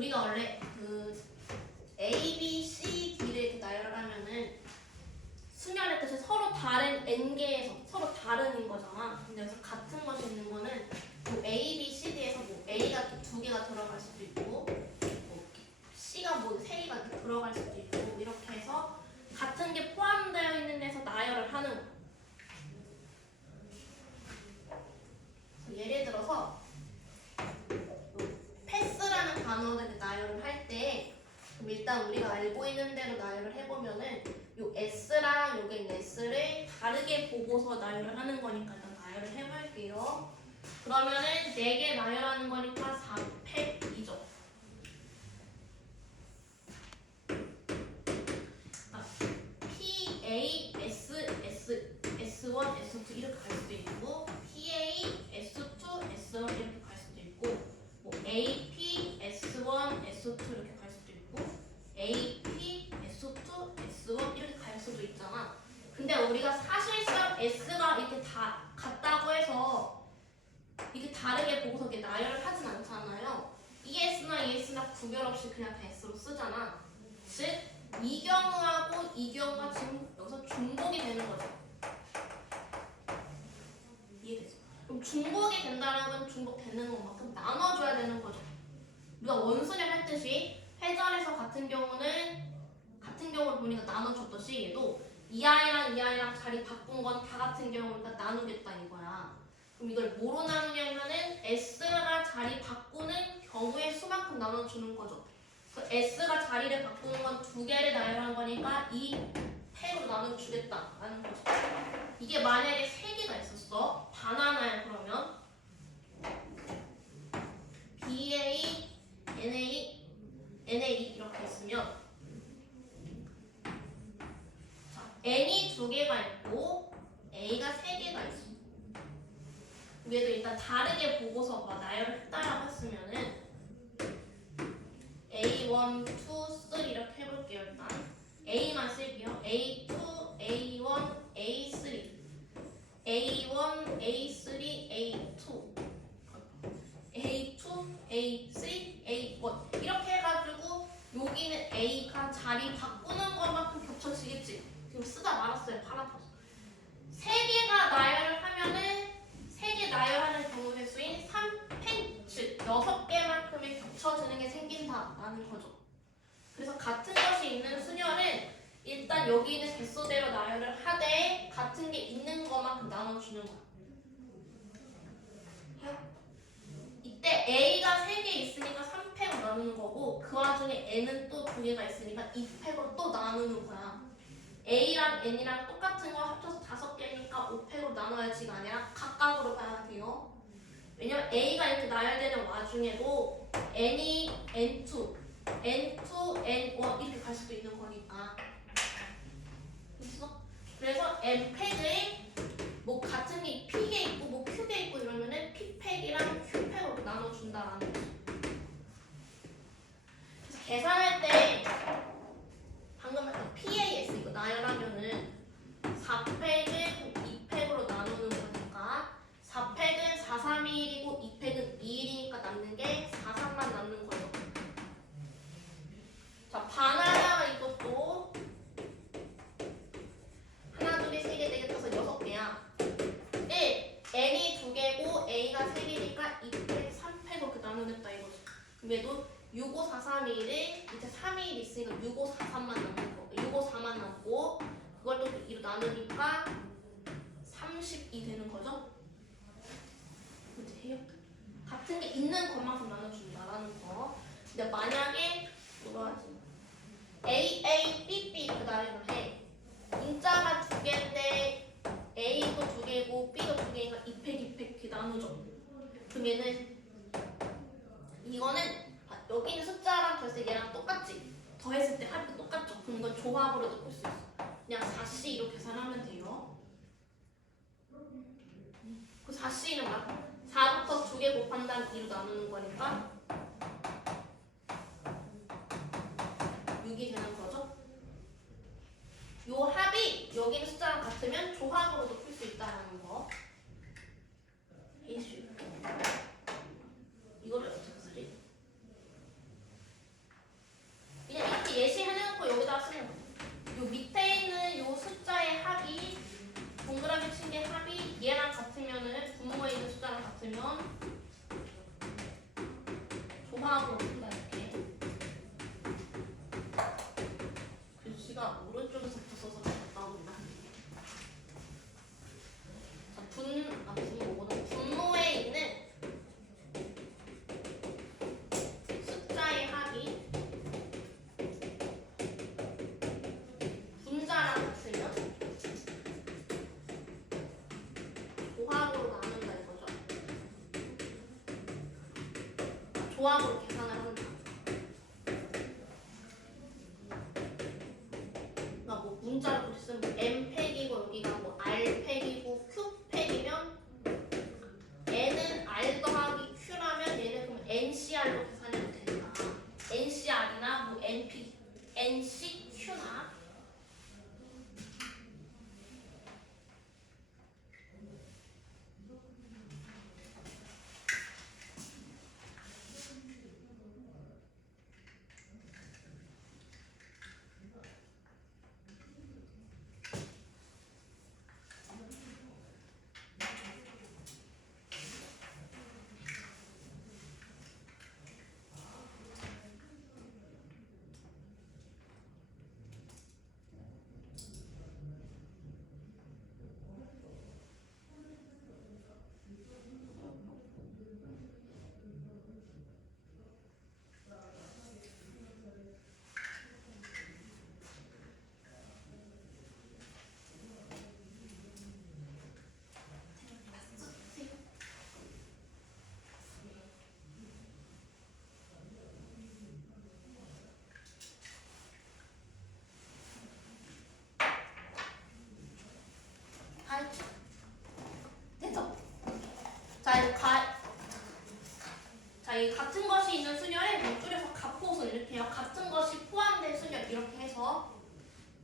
우리가 원래 그 A, B, C, D를 이렇게 나열을 하면은 수열의 뜻이 서로 다른 n개에서 서로 다른인 거잖아. 근데 여기서 같은 것이 있는 거는 뭐 A, B, C, D에서 뭐 A가 두 개가 들어갈 수도 있고 뭐 C가 뭐 세 개가 이렇게 들어갈 수도 있고 이렇게 해서 같은 게 포함되어 있는 데서 나열을 하는 거야. 예를 들어서 패스라는 단어를 나열을 할 때 그럼 일단 우리가 알고 있는 대로 나열을 해보면은 요 S랑 요게 있는 S를 다르게 보고서 나열을 하는 거니까 일단 나열을 해볼게요. 그러면은 4개 나열하는 거니까 4팩이죠. P, A, S, S1, S2 이렇게 갈 수도 있고 PA, S2, S1 이렇게 갈 수도 있고 뭐 AP, S1, S2 이렇게 갈 수도 있고 AP, S2, S1 이렇게 갈 수도 있잖아. 근데 우리가 사실상 S가 이렇게 다 같다고 해서 이게 다르게 보고서 이렇게 나열을 하진 않잖아요. ES나 ES나 구별 없이 그냥 다 S로 쓰잖아. 즉, 이 경우하고 이 경우가 지금 여기서 중복이 되는 거죠. 이해되죠? 그럼 중복이 된다는 건 중복되는 것만큼 나눠줘야 되는 거죠. 우리가 원수를 했듯이 회전에서 같은 경우를 보니까 나눠줬듯이 얘도 이 아이랑 자리 바꾼 건 다 같은 경우니까 나누겠다 이거야. 그럼 이걸 뭐로 나누냐면은 S가 자리 바꾸는 경우의 수만큼 나눠주는 거죠. 그래서 S가 자리를 바꾸는 건 2개를 나열한 거니까 이 팩으로 나눠주겠다라는 거죠. 이게 만약에 3개가 있었어. 바나나야 그러면 BA, NA 이렇게 있으면 자, N이 2개가 있고 A가 3개가 있어. 얘도 일단 다르게 보고서 나열을 했다라고 했으면은 A1, 2, 3 이렇게 해볼게요. 일단 A만 쓸게요. A2, A1, A3 A1, A3, A2 A2, A3, A1 이렇게 해가지고 여기는 A가 자리 바꾸는 것만큼 겹쳐지겠지. 지금 쓰다 말았어요. 팔아서 3개가 나열을 하면은 3개 나열하는 경우의 수인 3팩, 즉 6개만큼의 겹쳐지는 게 생긴다라는 거죠. 그래서 같은 것이 있는 수열은 일단 여기 있는 개수대로 나열을 하되 같은 게 있는 것만큼 나눠주는 거야. 이때 A가 3개 있으니까 3팩으로 나누는 거고 그 와중에 N은 또 2개가 있으니까 2팩으로 또 나누는 거야. A랑 N이랑 똑같은 거 합쳐서 5개니까 5팩으로 나눠야지가 아니라 각각으로 봐야 돼요. 왜냐면 A가 이렇게 나열되는 와중에도 N이 N2, N2, N1 이렇게 갈 수도 있는 거니까. 그래서 N팩을 뭐 같은 게 P게 있고 뭐 Q게 있고 이러면은 P팩이랑 Q팩으로 나눠준다라는 거죠. 그래서 계산할 때 방금 했던 PAS 이거 나열하면은 4팩을 2팩으로 나누는 거니까 4팩은 4, 3, 1이고 2팩은 2일이니까 남는 게 4, 3만 남는 거죠. 자, 바나나 이것도 하나, 둘이 3개, 4개, 5, 6개야. 1, N이 2개고 A가 3개니까 2팩, 3팩으로 이렇게 나누겠다 이거죠. 그럼 얘도 6, 5, 4, 3, 2를 밑에 3, 2, 1 있으니까 6, 5, 4, 3만 남는 거. 6, 5, 4만 남고 그걸 또 2로 나누니까 30이 되는 거죠. 같은 게 있는 것만큼 나눠준다라는 거. 근데 만약에 뭐라 하지? A, A, B, B 그 다음에 해. 인자가 2개인데 A도 2개고 B도 2개니까 2팩, 2팩 이렇게 나누죠. 그럼 얘는 이거는 여기 있는 숫자랑 더했을 때 얘랑 똑같지? 더했을 때 합이 똑같죠? 그럼 이건 조합으로도 풀 수 있어. 그냥 4C로 계산하면 돼요. 그 4C는 막 4부터 2개 곱한 다음 2로 나누는 거니까 6이 되는 거죠. 요 합이 여기 있는 숫자랑 같으면 조합으로도 풀 수 있다는 거. 이슈. 이거를 어떻게 쓰지? 조합으로 계산을 한다. 그러니까 뭐 문자로 그렇게 쓰면 뭐 M 팩이고 여기가 뭐 R 팩이고 Q 팩이면 N은 R 더하기 Q라면 얘는 그럼 NCR로 계산해도 된다. NCR이나 뭐 NP, NCQ나 됐죠? 자, 이 같은 것이 있는 순열에 못 줄여서 갑호순 이렇게 해요. 같은 것이 포함된 순열 이렇게 해서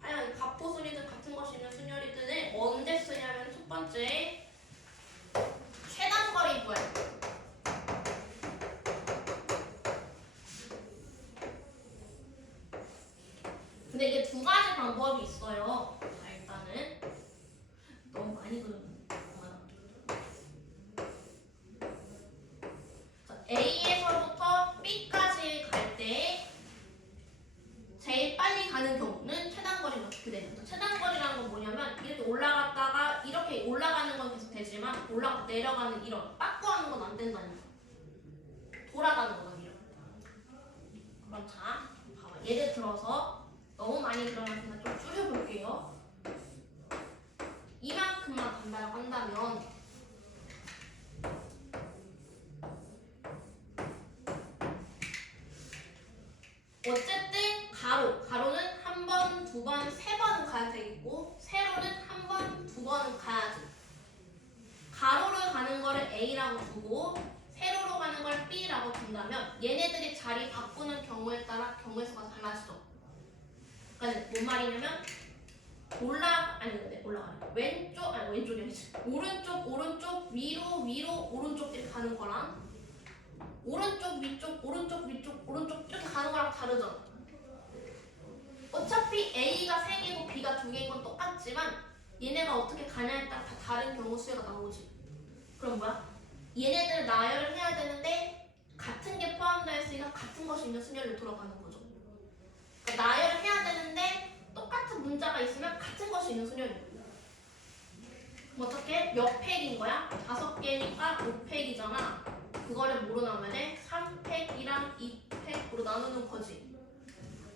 하여간 갑호순이든 같은 것이 있는 순열이든 언제 쓰냐면 첫 번째 최단거리 구할 때. 근데 이게 두 가지 방법이 있어요. 자, 일단은 너무 많이 그렸는데. A에서부터 B까지 갈 때 제일 빨리 가는 경우는 최단거리가 어떻게 되는 거죠? 최단거리라는 건 뭐냐면 이렇게 올라갔다가 이렇게 올라가는 건 계속 되지만 올라가 내려가는 이런 빠꾸하는 건 안 된다니까. 돌아가는 거는 이런. 그럼 자, 봐봐. 예를 들어서 너무 많이 들어가니까 좀 줄여볼게요. 이만큼만 간다고 한다면 어쨌든 가로는 한 번, 두 번, 세 번은 가야 되겠고 세로는 한 번, 두 번은 가야지. 가로를 가는 거를 A라고 두고 세로로 가는 걸 B라고 둔다면 얘네들이 자리 바꾸는 경우에 따라 경우의 수가 달라지죠. 그러니까 뭔 말이냐면 왼쪽이 아니지. 오른쪽 위로 오른쪽 이렇게 가는 거랑 오른쪽 위쪽 이렇게 가는 거랑 다르잖아. 어차피 A가 3개고 B가 2개인 건 똑같지만 얘네가 어떻게 가냐에 따라 다 다른 경우 수가 나오지. 그럼 뭐야? 얘네들 나열을 해야 되는데 같은 게 포함되어 있으니까 같은 것이 있는 순열로 돌아가는 거죠. 그러니까 나열을 해야 되는데 똑같은 문자가 있으면 같은 것이 있는 순열이에요. 그럼 어떻게? 몇 팩인 거야? 5개니까 5팩이잖아. 그거를 뭐로 나누면 돼? 3팩이랑 2팩으로 나누는 거지.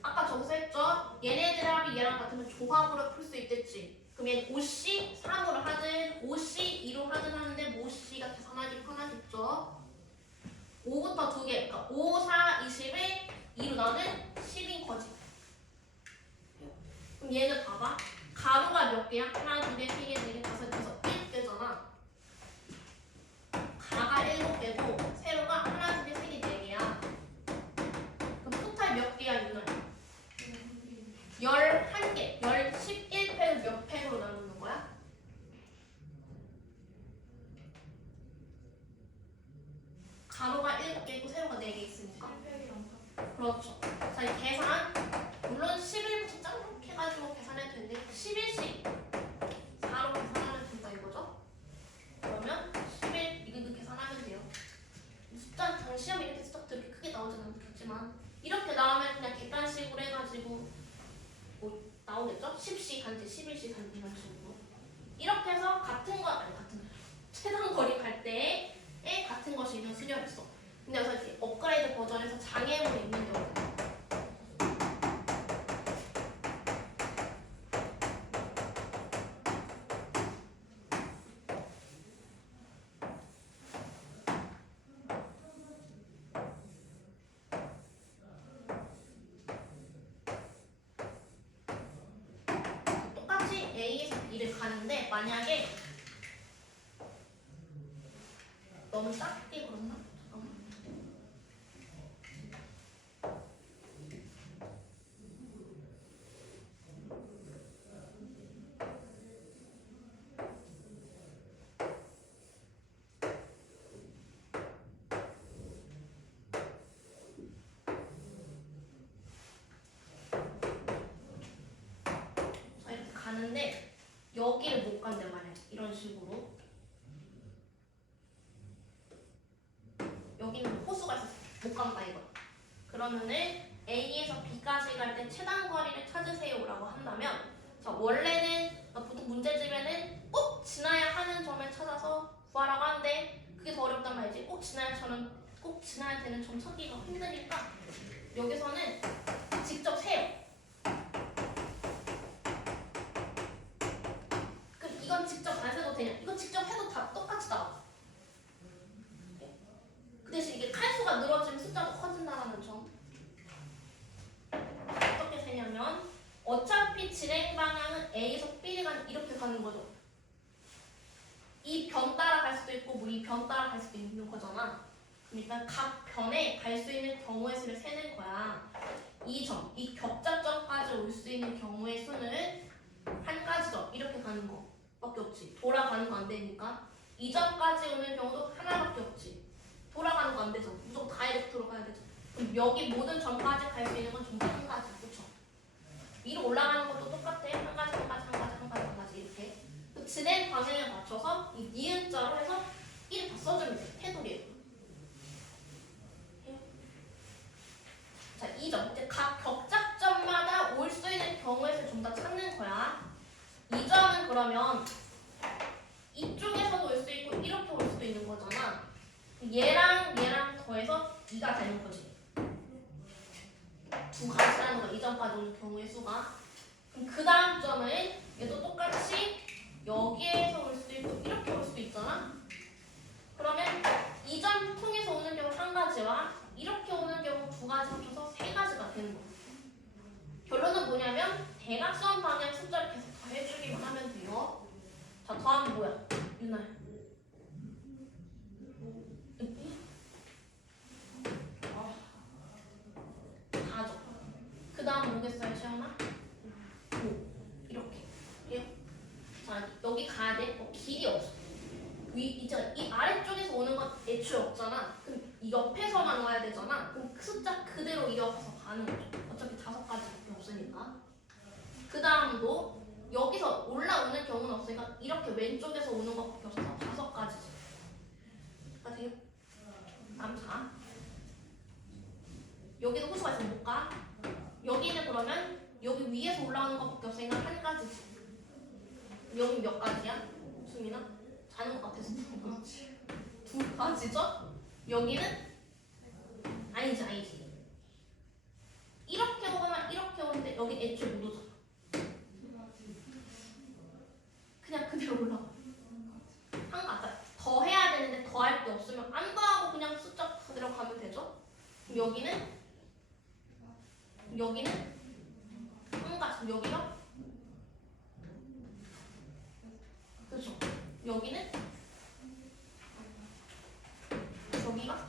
아까 저기서 했죠? 얘네들 합이 얘랑 같으면 조합으로 풀 수 있댔지. 그럼 얘는 5C 3으로 하든 5C 2로 하든 하는데 뭐 5C가 계산하기 편하겠죠? 5부터 2개, 그러니까 5, 4, 21, 2로 나는 10인 거지. 그럼 얘는 봐봐. 가로가 몇 개야? 하나, 두 개, 세 개, 네 개, 다섯 개, 여섯 개, 1개잖아. 가가 7개고 세로가 하나, 두 개, 세 개, 네 개야. 그럼 토탈 몇 개야, 윤아? 11개. 11팩을 몇 팩으로 나누는 거야? 가로가 7개고 세로가 4개 있으니까. 그렇죠. 자, 이 계산. 물론 11부터 짱 해가지고 계산해도 되는데 11씩 4로 계산하면 된다 이거죠? 그러면 11 이거 계산하면 돼요. 숫자 장 시험 이렇게 숫자도 이렇게 크게 나오지는 않겠지만 이렇게 나오면 그냥 객관식으로 해가지고 뭐 나오겠죠? 10씩 한지 11씩 한지 이런 식으로 이렇게 해서 같은 최단거리 갈 때에 같은 것이 있는 순열했어. 근데 여기서 이렇게 업그레이드 버전에서 장애물이 있는 경우 가는데 만약에 너무 작게 그렸나? 잠깐만. 자, 이렇게 가는데 여기를 못 간대 말이야. 이런 식으로. 여기는 호수가 있어서 못 간다 이거. 그러면은 A에서 B까지 갈 때 최단 거리를 찾으세요라고 한다면, 자 원래는 보통 문제집에는 꼭 지나야 하는 점을 찾아서 구하라고 하는데 그게 더 어렵단 말이지. 꼭 지나야 되는 점 찾기가 힘드니까 여기서는 직접 세요. 그럼 이건 직접 안 세도 되냐? 이건 직접 해도 다 똑같이 나와. 그 대신 이게 칼수가 늘어지면 숫자도 커진다는 점. 어떻게 세냐면 어차피 진행 방향은 A에서 B를 이렇게 가는 거죠. 이 변 따라 갈 수도 있고 뭐 이 변 따라 갈 수도 있는 거잖아. 그러니까 각 변에 갈 수 있는 경우의 수를 세는 거야. 이 점, 이 격자점까지 올 수 있는 경우의 수는 한 가지 점 이렇게 가는 거밖에 없지. 돌아가는 거 안 되니까. 이 점까지 오는 경우도 하나밖에 없지. 돌아가는 거 안 되죠. 무조건 다이렉트로 가야 되죠. 그럼 여기 모든 점까지 갈 수 있는 건 전부 한 가지, 그렇죠? 위로 올라가는 것도 똑같아. 한 가지, 한 가지, 한 가지, 한 가지, 한 가지 이렇게. 그 진행 방향에 맞춰서 이 니은자로 해서 1 다 써주면 돼. 테두리에. 자, 2점. 이제 각 격자점마다 올 수 있는 경우의 수를 전부 다 찾는 거야. 2점은 그러면 이쪽에서도 올 수 있고 이렇게 올 수도 있는 거잖아. 얘랑 더해서 2가 되는 거지. 두 가지라는 거야. 2점까지 오는 경우의 수가. 그럼 그 다음 점은 얘도 똑같이 여기에서 올 수도 있고 이렇게 올 수도 있잖아. 그러면 2점 통해서 오는 경우 한 가지와 이렇게 오는 경우 두 가지 합쳐서 세 가지가 되는 거야. 결론은 뭐냐면 대각선 방향 숫자를 계속 더해주기만 하면 돼요. 자, 더하면 뭐야? 유나야. 그 다음 뭐겠어요, 시연아? 5. 이렇게. 예? 자, 여기 가야 돼. 길이 없어. 이제 이 아래쪽에서 오는 건 애초에 없잖아. 그럼 이 옆에서만 와야 되잖아. 그럼 그 숫자 그대로 이어서 가는 거죠. 어차피 5가지밖에 없으니까. 그 다음도 여기서 올라오는 경우는 없으니까 이렇게 왼쪽에서 오는 것밖에 없어서 5가지지. 그러니까 다음 자. 여기도 호수가 있으면 못 가. 여기는 그러면 여기 위에서 올라오는 것밖에 없으니까 한 가지지. 여기 몇 가지야? 수민아? 자는 것 같아서 두 가지죠? 여기는? 아니지. 이렇게 오거나 이렇게 오는데 여기 애초에 못 오잖아. 그냥 그대로 올라가. 한 가지. 더 해야 되는데 더 할 게 없으면 안 더하고 그냥 숫자 그대로 가면 되죠? 그럼 여기는 한 가지. 여기가? 그렇죠. 여기는? 여기가?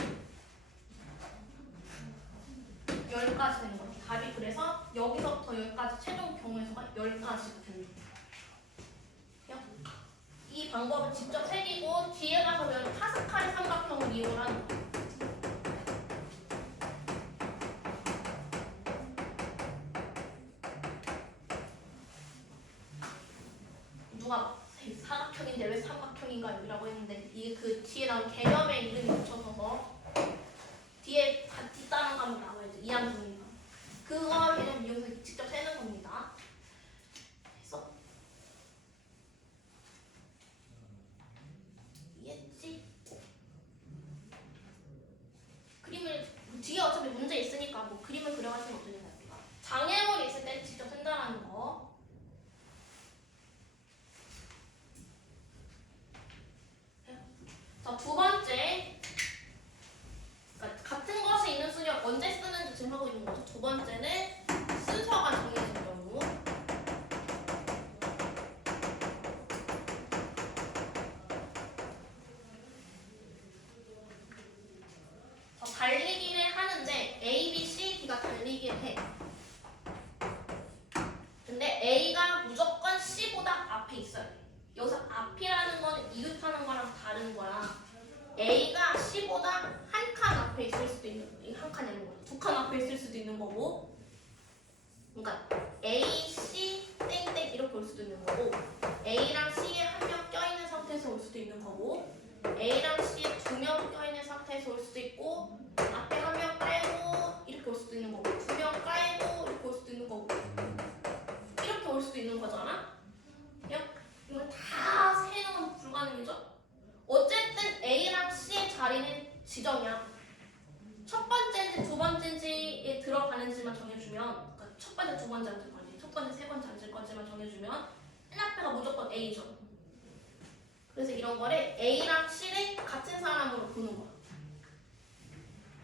10가지 되는 거죠. 답이 그래서 여기서부터 여기까지 최종 경우의 수가 10가지가 되는 거예요. 이 방법을 직접 새기고 뒤에 가서면 파스칼의 삼각형을 이용하는 거예요. 누가 사각형인데 왜 삼각형인가 이라고 했는데 이게 그 뒤에 나온 개념의 이름이 붙여서서 뒤에 뒷단원 가면 나와야죠. 이항중이가 그거 개념 이용해서 직접 세는 겁니다. 그래서 이해했지? 그림을 뒤에 어차피 문제 있으니까 뭐 그림을 그려가시면 어떠냐. 장애물이 있을 때 직접 쓴다라는 거. 자, 두 번째. 그러니까 같은 것이 있는 수를 언제 쓰는지 지금 하고 있는 거죠. 두 번째는 앞에 있을 수도 있는 한 칸이 아니고 두 칸 앞에 있을 수도 있는 거고. 그러니까 A, C, 땡땡 이렇게 올 수도 있는 거고 A랑 C에 한 명 껴있는 상태에서 올 수도 있는 거고 A랑 C에 두 명 껴있는 상태에서 올 수도 있고 앞에 한 명 깔고 이렇게 올 수도 있는 거고 두 명 깔고 이렇게 올 수도 있는 거고 이렇게 올 수도 있는 거잖아. 이건 다 세는 건 불가능이죠. 어쨌든 A랑 C의 자리는 지정이야. 첫 번째인지 두 번째인지에 들어가는지만 정해주면 그러니까 첫 번째, 두 번째 앉을 건지 첫 번째, 세 번째 앉을 건지만 정해주면 맨 앞에가 무조건 A죠. 그래서 이런 거를 A랑 C를 같은 사람으로 보는 거야.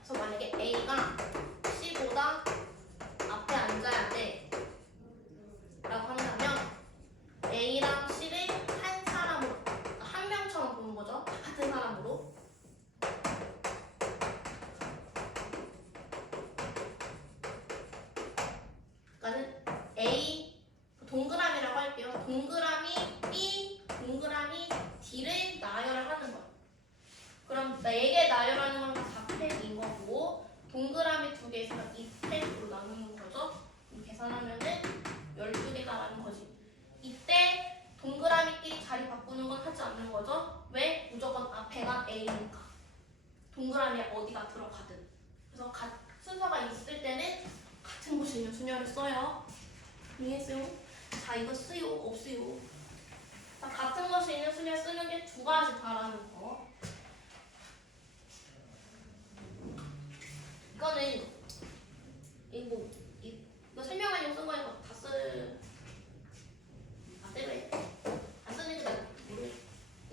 그래서 만약에 A가 C보다 앞에 앉아야 돼 라고 한다면 A랑 C를 한 사람으로 한 명처럼 보는 거죠. 같은 사람으로. 그러니까는 A 동그라미라고 할게요. 동그라미 B, 동그라미 D를 나열을 하는 거야. 그럼 4개 나열하는 건 4팩인 거고 동그라미 2개 있으면 2팩으로 나누는 거죠. 계산하면은 12개다라는 거지. 이때 동그라미끼리 자리 바꾸는 건 하지 않는 거죠. 왜? 무조건 앞에가 A니까. 동그라미에 어디가 들어가든. 그래서 순서가 있을 때는 같은 곳에 있는 순열을 써요. 이해했어요? 자, 이거 쓰요, 없어요. 자, 같은 곳에 있는 순열 쓰는 게 두 가지 다라는 거. 이거는 이거 설명하려고 쓴 거니까 다 쓰래. 안 쓰는 게 모르겠어.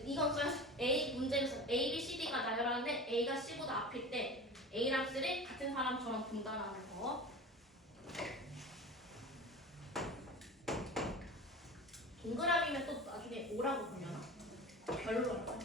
이건 써요. A 문제에서 A, B, C, D가 나열하는데 A가 C보다 앞일 때 A랑 C를 같은 사람처럼 본다라는 거. 동그라미면 또 나중에 5라고 보려나? 별로 할 거야.